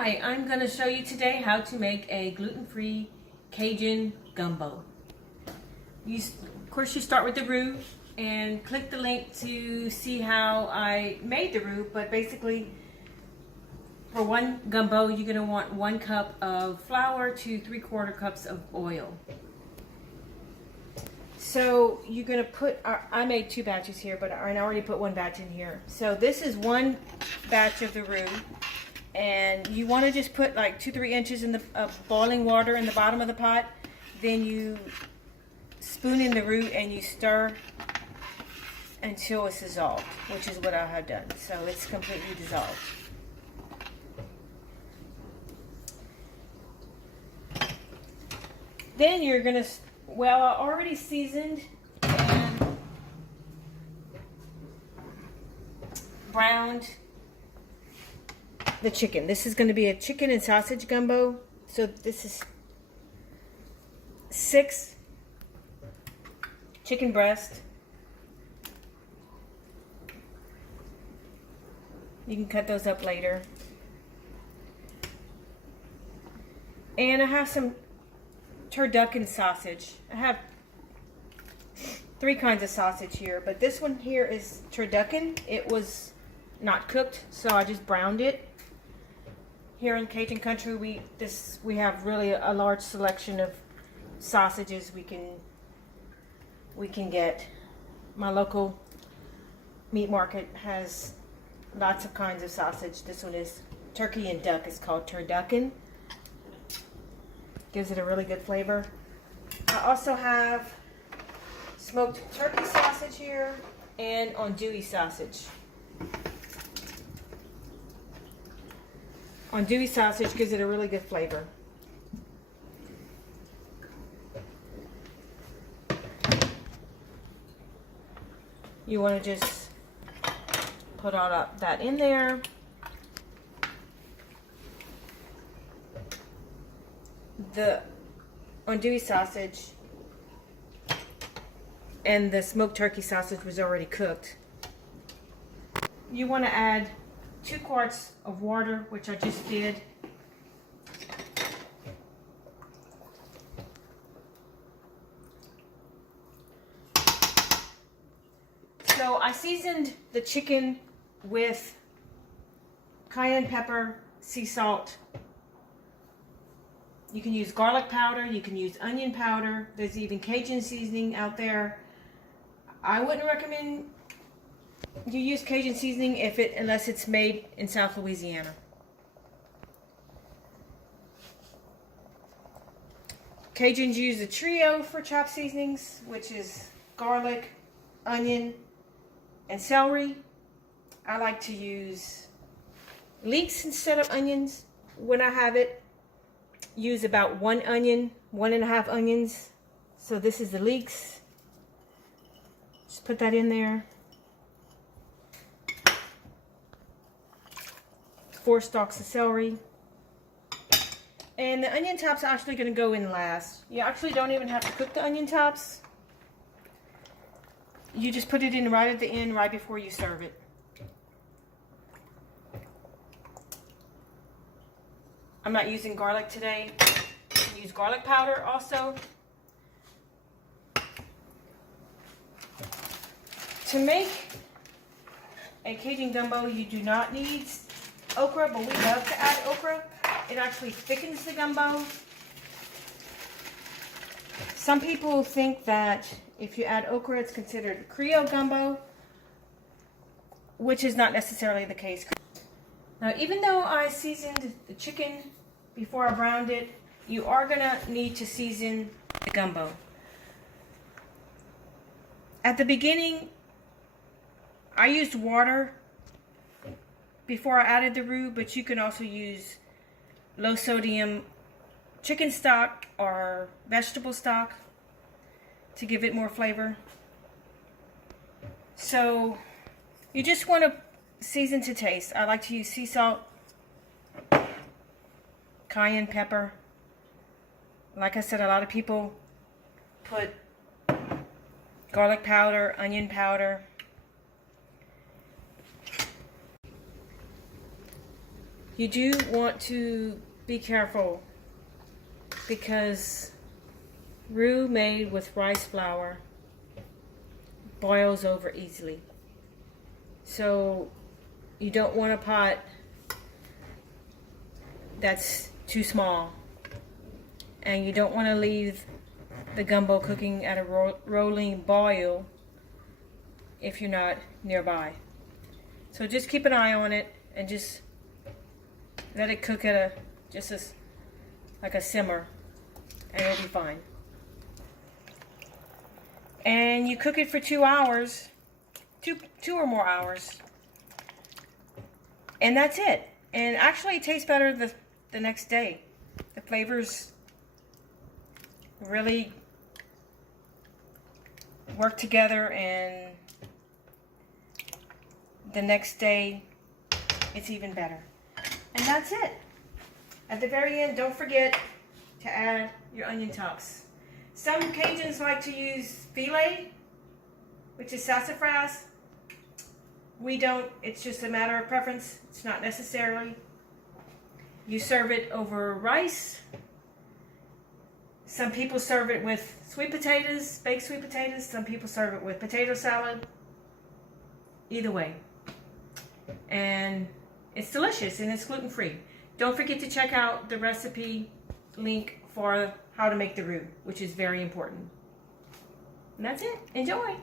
Hi, I'm going to show you today how to make a gluten-free Cajun Gumbo. Of course, you start with the roux and click the link to see how I made the roux, but basically for one gumbo you're going to want 1 cup of flour to 3/4 cups of oil. So you're going to put, I made 2 batches here, but I already put 1 batch in here. So this is 1 batch of the roux. And you want to just put like 2-3 inches in the boiling water in the bottom of the pot. Then you spoon in the roux and you stir until it's dissolved, which is what I have done. So it's completely dissolved. Then you're going to, well, I already seasoned and browned the chicken. This is going to be a chicken and sausage gumbo. So this is 6 chicken breasts. You can cut those up later. And I have some turducken sausage. I have 3 kinds of sausage here, but this one here is turducken. It was not cooked, so I just browned it. Here in Cajun country, we have really a large selection of sausages we can get. My local meat market has lots of kinds of sausage. This one is turkey and duck. It's called turducken. Gives it a really good flavor. I also have smoked turkey sausage here and andouille sausage. Andouille sausage gives it a really good flavor. You want to just put all that in there. The andouille sausage and the smoked turkey sausage was already cooked. You want to add 2 quarts of water, which I just did. So I seasoned the chicken with cayenne pepper, sea salt. You can use garlic powder, you can use onion powder. There's even Cajun seasoning out there. I wouldn't recommend you use Cajun seasoning unless it's made in South Louisiana. Cajuns use a trio for chopped seasonings, which is garlic, onion, and celery. I like to use leeks instead of onions. When I have it, use about 1 onion, 1.5 onions. So this is the leeks. Just put that in there. 4 stalks of celery. And the onion tops are actually going to go in last. You actually don't even have to cook the onion tops. You just put it in right at the end, right before you serve it. I'm not using garlic today. You can use garlic powder also. To make a Cajun gumbo, you do not need okra, but we love to add okra. It actually thickens the gumbo. Some people think that if you add okra, it's considered Creole gumbo, which is not necessarily the case. Now, even though I seasoned the chicken before I browned it, you are going to need to season the gumbo. At the beginning, I used water before I added the roux, but you can also use low sodium chicken stock or vegetable stock to give it more flavor. So you just want to season to taste. I like to use sea salt, cayenne pepper. Like I said, a lot of people put garlic powder, onion powder. You do want to be careful because roux made with rice flour boils over easily. So you don't want a pot that's too small, and you don't want to leave the gumbo cooking at a rolling boil if you're not nearby. So just keep an eye on it and just let it cook at like a simmer, and it'll be fine. And you cook it for 2 hours, two or more hours, and that's it. And actually it tastes better the next day. The flavors really work together, and the next day it's even better. And that's it. At the very end, don't forget to add your onion tops. Some Cajuns like to use filet, which is sassafras. We don't. It's just a matter of preference. It's not necessarily. You serve it over rice. Some people serve it with sweet potatoes, baked sweet potatoes. Some people serve it with potato salad. Either way. And it's delicious, and it's gluten-free. Don't forget to check out the recipe link for how to make the roux, which is very important. And that's it. Enjoy!